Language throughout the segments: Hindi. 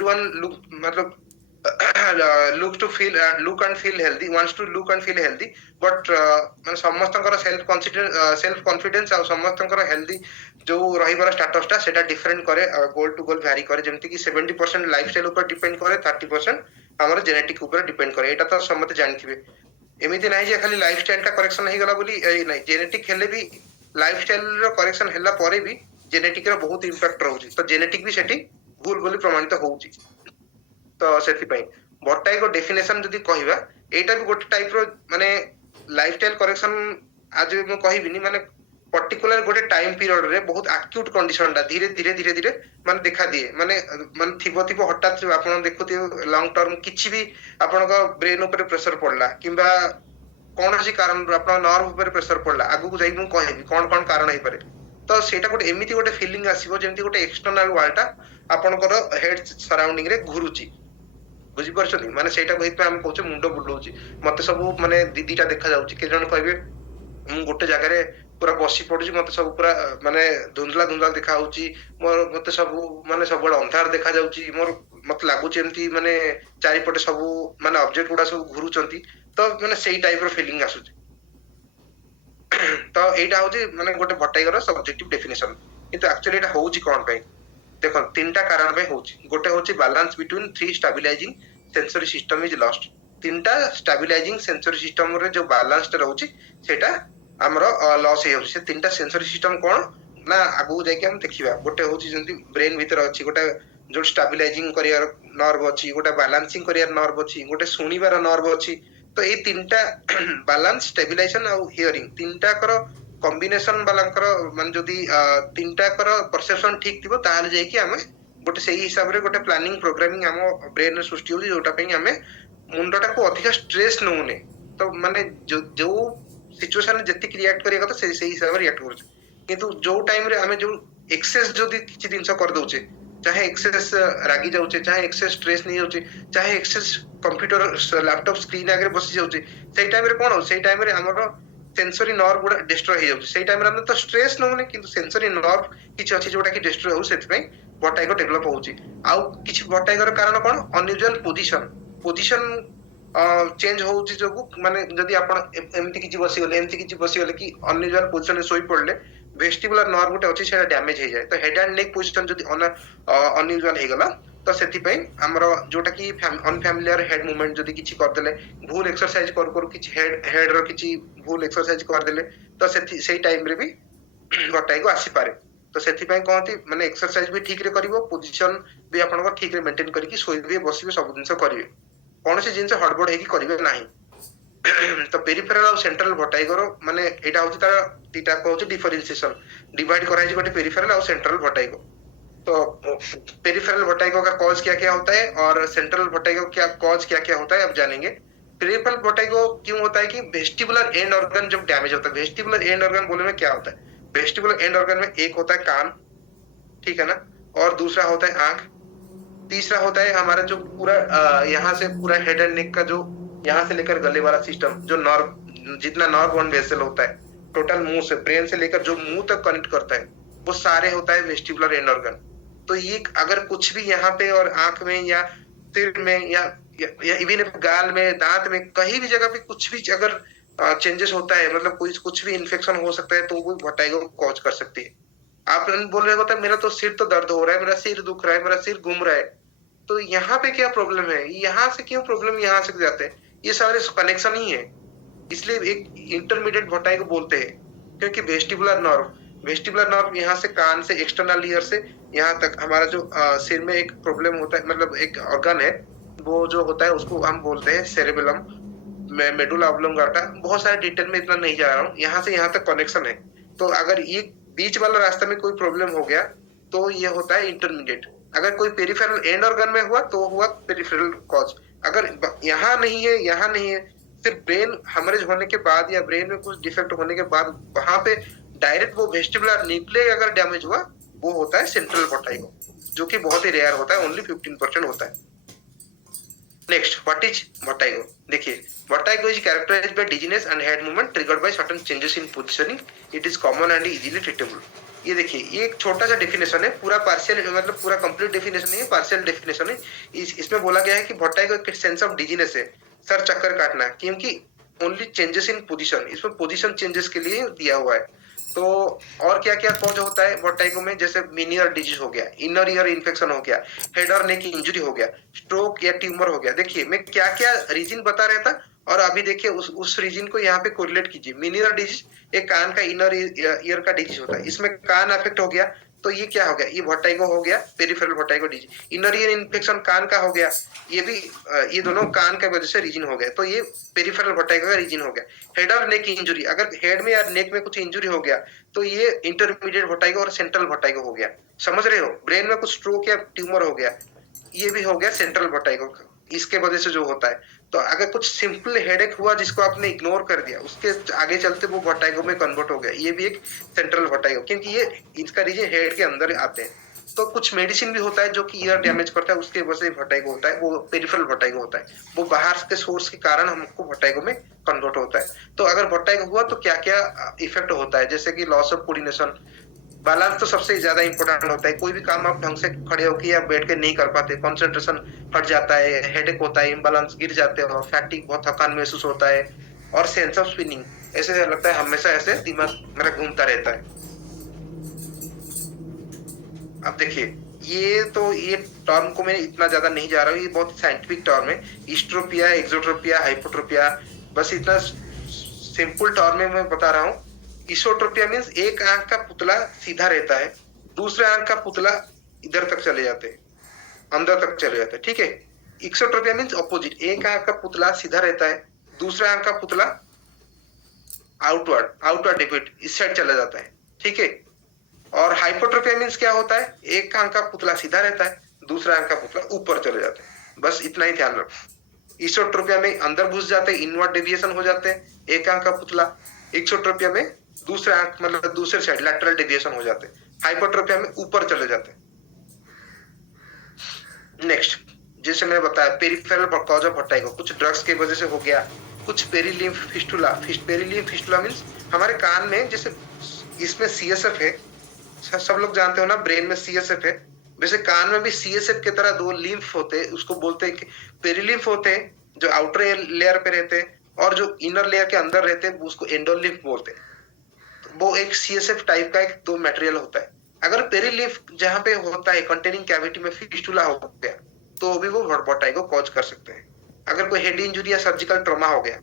everyone look मतलब look and feel healthy, wants to look and feel healthy, but ମାନେ ସମସ୍ତଙ୍କର ସେଲ୍ଫ କନଫିଡେନ୍ସ ଆଉ ସମସ୍ତଙ୍କର ହେଲ୍ଦି ଯୋଉ ରହିବାର ଷ୍ଟାଟସ ଟା ସେଟା ଡିଫରେଣ୍ଟ କରେ, ଗୋଲ ଟୁ ଗୋଲ ଭ୍ୟାରି କରେ। ଯେମିତି କି 70% ଲାଇଫଷ୍ଟାଇଲ ଉପରେ ଡିପେଣ୍ଡ କରେ, 30% ଆମର ଜେନେଟିକ ଉପରେ ଡିପେଣ୍ଡ କରେ। ଏଇଟା ତ ସମସ୍ତେ ଜାଣିଥିବେ। ଏମିତି ନାହିଁ ଯେ ଖାଲି ଲାଇଫଷ୍ଟାଇଲ ଟା କରେକ୍ସନ ହେଇଗଲା ବୋଲି ନାହିଁ, ଜେନେଟିକ ହେଲେ ବି ଲାଇଫଷ୍ଟାଇଲ ର କରେକ୍ସନ ହେଲା ପରେ ବି ଜେନେଟିକ ର ବହୁତ ଇମ୍ପାକ୍ଟ ରହୁଛି। ତ ଜେନେଟିକ ବି ସେଠି ଭୁଲ ବୋଲି ପ୍ରମାଣିତ ହଉଛି। ତ ସେଥିପାଇଁ ବର୍ଟାଇଗୋ ଡେଫିନେସନ ଯଦି କହିବା, ଏଇଟା ବି ଗୋଟେ ଟାଇପ ର ମାନେ ଲାଇଫଷ୍ଟାଇଲ କରେକ୍ସନ। ଆଜି ମୁଁ କହିବିନି ମାନେ ପର୍ଟିକୁଲାର ଗୋଟେ ଟାଇମ ପିରିୟଡ ରେ ବହୁତ ଆକ୍ୟୁଟ କଣ୍ଡିସନ ଟା ଧୀରେ ଧୀରେ ଧୀରେ ଧୀରେ ମାନେ ଦେଖା ଦିଏ। ମାନେ ଥିବ ହଠାତ୍ ଆପଣ ଦେଖୁଥିବେ ଲଙ୍ଗ ଟର୍ମ କିଛି ବି ଆପଣଙ୍କ ବ୍ରେନ ଉପରେ ପ୍ରେସର ପଡିଲା, କିମ୍ବା କୌଣସି କାରଣରୁ ଆପଣଙ୍କ ନର୍ଭ ଉପରେ ପ୍ରେସର ପଡିଲା, ଆଗକୁ ଯାଇକି ମୁଁ କହିବି କଣ କଣ କାରଣ ହେଇପାରେ। ତ ସେଇଟା ଗୋଟେ ଏମିତି ଗୋଟେ ଫିଲିଙ୍ଗ ଆସିବ ଯେମିତି ଗୋଟେ ଏକ୍ସଟର୍ନାଲ ୱାର୍ଲଡ ଟା ଆପଣଙ୍କର ହେଡ ସରାଉଣ୍ଡିଂ ରେ ଘୁରୁଛି। ବୁଝିପାରୁଛନ୍ତି? ମାନେ ସେଇଟାକୁ ହେଇଥିପାଇଁ ଆମେ କହୁଛେ ମୁଣ୍ଡ ବୁଲଉଛି, ମତେ ସବୁ ମାନେ ଦିଟା ଦେଖା ଯାଉଛି। କେତେ ଜଣ କହିବେ ମୁଁ ଗୋଟେ ଜାଗାରେ ପୁରା ବସି ପଡୁଛି, ମତେ ସବୁ ପୁରା ମାନେ ଧୁନ୍ଦଲା ଧୁନ୍ଦଲା ଦେଖା ହଉଛି, ମତେ ସବୁ ମାନେ ସବୁବେଳେ ଅନ୍ଧାର ଦେଖା ଯାଉଛି, ମତେ ଲାଗୁଛି ଏମିତି ମାନେ ଚାରିପଟେ ସବୁ ମାନେ ଅବଜେକ୍ଟ ଗୁଡା ସବୁ ଘୁରୁଛନ୍ତି। ତ ମାନେ ସେଇ ଟାଇପ ର ଫିଲିଙ୍ଗ ଆସୁଛି। ତ ଏଇଟା ହଉଛି ମାନେ ଗୋଟେ ଭଟ୍ଟାଇଗର ସବଜେକ୍ଟିଭ ଡେଫିନେସନ। କିନ୍ତୁ ଆକ୍ଚୁଆଲି ଏଇଟା ହଉଛି କଣ ପାଇଁ? ଦେଖନ୍ତୁ ତିନିଟା କାରଣ ପାଇଁ ହଉଛି। ଗୋଟେ ହଉଛି balance between three stabilising sensory system is lost. ତିନିଟା ଷ୍ଟାବିଲାଇଜିଂ ସେନ୍ସରୀ ସିଷ୍ଟମ ରେ ଯୋଉ ବାଲାନ୍ସ ଟା ରହୁଛି ସେଇଟା ଆମର ଲସ୍ ହେଇଯାଉଛି। ସେ ତିନିଟା ସେନ୍ସରୀ ସିଷ୍ଟମ କଣ ନା ଆଗକୁ ଯାଇକି ଆମେ ଦେଖିବା। ଗୋଟେ ହଉଛି ଯେମିତି ବ୍ରେନ ଭିତରେ ଅଛି ଗୋଟେ ଯୋଉ ଷ୍ଟାବିଲାଇଜିଂ କରିବାର ନର୍ଭ ଅଛି, ଗୋଟେ ବାଲାନ୍ସିଂ କରିବାର ନର୍ଭ ଅଛି, ଗୋଟେ ଶୁଣିବାର ନର୍ଭ ଅଛି। ତ ଏଇ ତିନିଟା ବାଲାନ୍ସ, ଷ୍ଟାବିଲାଇଜେସନ ଆଉ ହିୟରିଂ ତିନିଟାକର କମ୍ବିନେସନ ବାଲାଙ୍କର ମାନେ ଯଦି ତିନିଟାକର ପରସେପସନ ଠିକ ଥିବ, ତାହେଲେ ଯାଇକି ଆମେ ଗୋଟେ ସେଇ ହିସାବରେ ଗୋଟେ ପ୍ଲାନିଂ ପ୍ରୋଗ୍ରାମିଂ ଆମ ବ୍ରେନରେ ସୃଷ୍ଟି ହଉଛି, ଯୋଉଟା ପାଇଁ ଆମେ ମୁଣ୍ଡଟାକୁ ଅଧିକା ଷ୍ଟ୍ରେସ ନଉନେ। ତ ମାନେ ଯୋଉ ସିଚୁଏସନରେ ଯେତିକି ରିଆକ୍ଟ କରିବା କଥା ସେଇ ହିସାବରେ ରିଆକ୍ଟ କରୁଛେ। କିନ୍ତୁ ଯୋଉ ଟାଇମରେ ଆମେ ଯୋଉ ଏକ୍ସେସ ଯଦି କିଛି ଜିନିଷ କରିଦଉଛେ, ଚାहे ଏକ୍ସେସ ରାଗି ଯାଉଛେ, ଚାहे ଏକ୍ସେସ ଷ୍ଟ୍ରେସ ନେଇଯାଉଛେ, ଚାहे ଏକ୍ସେସ କମ୍ପ୍ୟୁଟର ଲାପଟପ ସ୍କ୍ରିନ ଆଗରେ ବସି ଯାଉଛେ, ସେଇ ଟାଇମରେ କଣ ହଉଛି? ସେଇ ଟାଇମରେ ଆମର ସେନ୍ସରୀ ନର୍ଭ ଗୁଡା ଡିଷ୍ଟ୍ରୟ ହେଇଯାଉଛି। ସେଇ ଟାଇମରେ ଆମେ ତ ଷ୍ଟ୍ରେସ ନଉନେ, କିନ୍ତୁ ସେନ୍ସରୀ ନର୍ଭ କିଛି ଅଛି ଯୋଉଟା କି ଡିଷ୍ଟ୍ରୟ ହଉଛି। ସେଥିପାଇଁ ଭଟ୍ଟାଇଗୋ ଡେଭଲପ ହଉଛି। ଆଉ କିଛି ଭଟ୍ଟାଇଗୋର କାରଣ କଣ? ଅନୟୁଜୁଆଲ ପୋଜିସନ ଚେଞ୍ଜ ହଉଛି ଯୋଗୁ, ମାନେ ଯଦି ଆପଣ ଏମିତି କିଛି ବସିଗଲେ, ଏମିତି କିଛି ବସିଗଲେ କି ଅନୟୁଜୁଆଲ ପୋଜିସନରେ ଶୋଇ ପଡିଲେ, ଭେଷ୍ଟିବୁଲାର ନର୍ଭ ଗୋଟେ ଅଛି ସେଟା ଡ୍ୟାମେଜ ହେଇଯାଏ। ତ ହେଡ ଆଣ୍ଡ ନେକ୍ ପୋଜିସନ ଯଦି ଅନୟୁଜୁଆଲ ହେଇଗଲା, ତ ସେଥିପାଇଁ ଆମର ଯୋଉଟା କି ଅନଫ୍ୟାମିଲିଆର ହେଡ ମୁଭମେଣ୍ଟ ଯଦି କିଛି କରିଦେଲେ, ଭୁଲ ଏକ୍ସରସାଇଜ କରୁ କରୁ କିଛି ହେଡ ର କିଛି ଭୁଲ ଏକ୍ସରସାଇଜ କରିଦେଲେ, ତ ସେଇ ଟାଇମରେ ବି ଭଟ୍ଟାଇଗୋ ଆସିପାରେ। ତ ସେଥିପାଇଁ କହନ୍ତି ମାନେ ଏକ୍ସରସାଇଜ ବି ଠିକ ରେ କରିବ, ପୋଜିସନ ବି ଆପଣଙ୍କ ଠିକ ରେ ମେଣ୍ଟେନ କରିକି ଶୋଇବେ, ବସିବେ, ସବୁ ଜିନିଷ କରିବେ। କୌଣସି ଜିନିଷ ହଡବଡ ହେଇକି କରିବେ ନାହିଁ। ତ ପେରିଫେରାଲ ଆଉ ସେଣ୍ଟ୍ରାଲ ଭଟ୍ଟାଇଗୋର ମାନେ ଏଇଟା ହଉଛି ତାର ଦିଟା ହଉଛି डिफरेंशिएशन। डिवाइड कराई गोटे पेरिफेरल और सेंट्रल वर्टाइगो। तो पेरिफेरल वर्टाइगो का कॉज क्या क्या होता है और सेंट्रल वर्टाइगो क्या कॉज क्या क्या होता है अब जानेंगे। पेरिफेरल वर्टाइगो क्यों होता है कि वेस्टिबुलर एंड ऑर्गन जब डैमेज होता है, वेस्टिबुलर एंड ऑर्गन बोलने में क्या होता है? वेस्टिबुलर एंड ऑर्गन में एक होता है कान, ठीक है ना, और दूसरा होता है आंख, तीसरा होता है हमारा जो पूरा यहाँ से पूरा हेड एंड नेक का जो यहाँ से लेकर गले वाला सिस्टम, जो नर्व जितना नर्व वन वेसल होता है टोटल मुंह से ब्रेन से लेकर जो मुंह तक कनेक्ट करता है, वो सारे होता है वेस्टिबुलर एंड ऑर्गन। तो ये अगर कुछ भी यहाँ पे और आंख में या सिर में या इवन गाल में, दांत में, कहीं भी जगह पे कुछ भी अगर चेंजेस होता है, मतलब कोई कुछ भी इन्फेक्शन हो सकता है, तो वो वर्टाइगो कॉज कर सकती है। आप बोल रहे होता है मेरा तो सिर तो दर्द हो रहा है, मेरा सिर दुख रहा है, मेरा सिर घूम रहा है, तो यहाँ पे क्या प्रॉब्लम है? यहाँ से क्यों प्रॉब्लम यहाँ से जाते हैं? ये सारे कनेक्शन ही है। इसलिए एक इंटरमीडिएट वर्टाइगो बोलते हैं, क्योंकि वेस्टिबुलर नर्व यहाँ से कान से एक्सटर्नल ईयर से यहाँ तक हमारा जो सिर में एक प्रॉब्लम होता है, मतलब एक ऑर्गन है, वो जो होता है उसको हम बोलते हैं सेरेबेलम, मेडुला ऑब्लोंगाटा। बहुत सारे डिटेल में इतना नहीं जा रहा हूँ। यहाँ से यहाँ तक कनेक्शन है। तो अगर ये बीच वाला रास्ते में कोई प्रॉब्लम हो गया, तो ये होता है इंटरमीडिएट। अगर कोई पेरिफेरल एंड ऑर्गन में हुआ तो हुआ पेरिफेरल कॉज। अगर यहाँ नहीं है, यहाँ नहीं है, सिर्फ ब्रेन हेमरेज होने के बाद या ब्रेन में कुछ डिफेक्ट होने के बाद वहां पे डायरेक्ट वो वेस्टिबुलर न्यूक्लियस अगर डैमेज हुआ, वो होता है सेंट्रल वर्टाइगो, जो कि बहुत ही रेयर होता है, ओनली 15% होता है। Next, what is vertigo? देखिए, vertigo is characterised by dizziness and head movement triggered by certain changes in positioning. It is common and easily treatable. ये देखिए, ये एक छोटा सा डेफिनेशन है, पूरा पार्शियल मतलब पूरा कंप्लीट डेफिनेशन नहीं है, पार्शियल डेफिनेशन है। इसमें बोला गया है कि भट्टाइगो एक सेंस ऑफ डिजीनेस है, सर चक्कर काटना, क्योंकि ओनली चेंजेस इन पोजीशन, इसमें पोजीशन चेंजेस के लिए दिया हुआ है। तो और क्या क्या कॉज होता है वर्टाइगो में, जैसे मीनियर डिजीज हो गया, इनर ईयर इन्फेक्शन हो गया, हेड और नेक इंजरी हो गया, स्ट्रोक या ट्यूमर हो गया। देखिए मैं क्या क्या रीजन बता रहा था, और अभी देखिए उस रीजन को यहाँ पे कोरिलेट कीजिए। मीनियर डिजीज एक कान का इनर ईयर का डिजीज होता है, इसमें कान अफेक्ट हो गया तो ये क्या हो गया, ये वर्टाइगो हो गया, peripheral vertigo disease. Inner ear infection कान का हो गया, ये भी ये दोनों कान के वजह से रीजन हो गया, तो ये पेरिफेरल वर्टाइगो का रीजन हो गया। हेड और नेक इंजरी, अगर हेड में या नेक में कुछ इंजरी हो गया तो ये इंटरमीडिएट वर्टाइगो और सेंट्रल वर्टाइगो हो गया। समझ रहे हो, ब्रेन में कुछ स्ट्रोक या ट्यूमर हो गया, ये भी हो गया सेंट्रल वर्टाइगो, इसके वजह से जो होता है। तो अगर कुछ सिंपल हेडेक हुआ जिसको आपने इग्नोर कर दिया, उसके आगे चलते वो वर्टाइगो में कन्वर्ट हो गया, ये भी एक सेंट्रल वर्टाइगो, क्योंकि ये इसका रीजन हेड के अंदर आते हैं। तो कुछ मेडिसिन भी होता है जो कि ईयर डैमेज करता है, उसके वजह से वर्टाइगो होता है, वो पेरिफेरल वर्टाइगो होता है, वो बाहर के सोर्स के कारण हमको वर्टाइगो में कन्वर्ट होता है। तो अगर वर्टाइगो हुआ तो क्या क्या इफेक्ट होता है, जैसे कि लॉस ऑफ कोऑर्डिनेशन, बैलेंस तो सबसे ज्यादा इंपॉर्टेंट होता है। कोई भी काम आप ढंग से खड़े होकर या बैठ के नहीं कर पाते, कंसंट्रेशन हट जाता है, हेडेक होता है, इम्बैलेंस, गिर जाते हो, फैटिक, बहुत थकान महसूस होता है, और सेंस ऑफ स्पिनिंग, ऐसे लगता है हमेशा ऐसे दिमाग मेरा घूमता रहता है। अब देखिए, ये टर्म को मैं इतना ज्यादा नहीं जा रहा हूँ, ये बहुत साइंटिफिक टर्म है, इस्ट्रोपिया, एक्सोट्रोपिया, हाइपोट्रोपिया, बस इतना सिंपल टर्म में मैं बता रहा हूँ। इसोट्रोपिया मीन्स एक आंख का पुतला सीधा रहता है, दूसरे आंख का पुतला इधर तक चले जाते हैं, अंदर तक चले जाते हैं, ठीक है। एक्सोट्रोपिया मीन्स ऑपोजिट, एक आंख का पुतला सीधा रहता है, दूसरे आंख का पुतला आउटवर्ड डिविड इस साइड चला जाता है, ठीक है। और हाइपोट्रोपिया मीन्स क्या होता है, एक आंख का पुतला सीधा रहता है, दूसरा आंख का पुतला ऊपर चले जाता है, बस इतना ही ध्यान रखो। इसोट्रोपिया में अंदर घुस जाते हैं, इनवर्ड डेविएशन हो जाते हैं, एक आंख का पुतला। एक्सोट्रोपिया में दूसरे आंख मतलब दूसरे साइड लैटरल डेविएशन हो जाते हैं। हाइपोट्रोपिया में ऊपर चले जाते हैं। नेक्स्ट, जैसे मैंने बताया पेरिफेरल कॉज ऑफ वर्टाइगो, कुछ ड्रग्स की वजह से हो गया, कुछ perilymph fistula. Perilymph fistula means हमारे कान में, जैसे इसमें सीएसएफ है, सब लोग जानते हो ना, ब्रेन में सीएसएफ है, वैसे कान में भी सीएसएफ की तरह दो लिम्फ होते हैं, उसको बोलते हैं कि पेरिलिम्फ होते हैं, जो आउटर लेयर पे रहते हैं, और जो इनर लेयर के अंदर रहते हैं उसको एंडोलिम्फ बोलते हैं। तो वो एक सीएसएफ टाइप का एक दो मटेरियल होता है। अगर पेरिलिम्फ जहां पे होता है कंटेनिंग कैविटी में फिस्टुला हो गया तो भी वो वर्टाइगो कॉज कर सकते हैं। अगर कोई हेड इंजरी या सर्जिकल ट्रॉमा हो गया,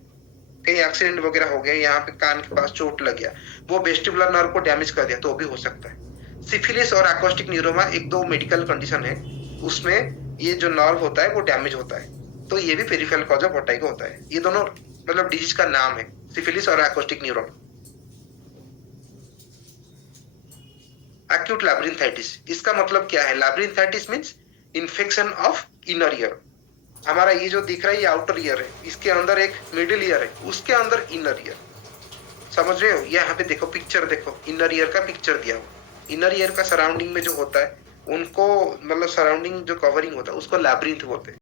कहीं एक्सीडेंट वगैरह हो गया, यहाँ पे कान के पास चोट लग गया, वो वेस्टिबुलर नर्व को डैमेज कर दिया, तो भी हो सकता है। सिफिलिस और अकॉस्टिक न्यूरोमा एक दो मेडिकल कंडीशन है, उसमें ये जो नर्व होता है वो डैमेज होता है, तो ये भी पेरिफेरल कॉज ऑफ वर्टाइगो होता है। ये दोनों मतलब डिजीज का नाम है, सिफिलिस और अकॉस्टिक न्यूरोमा। एक्यूट लैब्रिंथाइटिस, इसका मतलब क्या है, labyrinthitis means infection of inner ear. हमारा ये जो दिख रहा है ये आउटर ईयर है, इसके अंदर एक मिडिल ईयर है, उसके अंदर इनर ईयर। समझ रहे हो, यहाँ पे देखो पिक्चर, देखो इनर ईयर का पिक्चर दिया हुआ। इनर ईयर का सराउंडिंग में जो होता है उनको मतलब सराउंडिंग जो कवरिंग होता है उसको लैब्रिंथ बोलते हैं।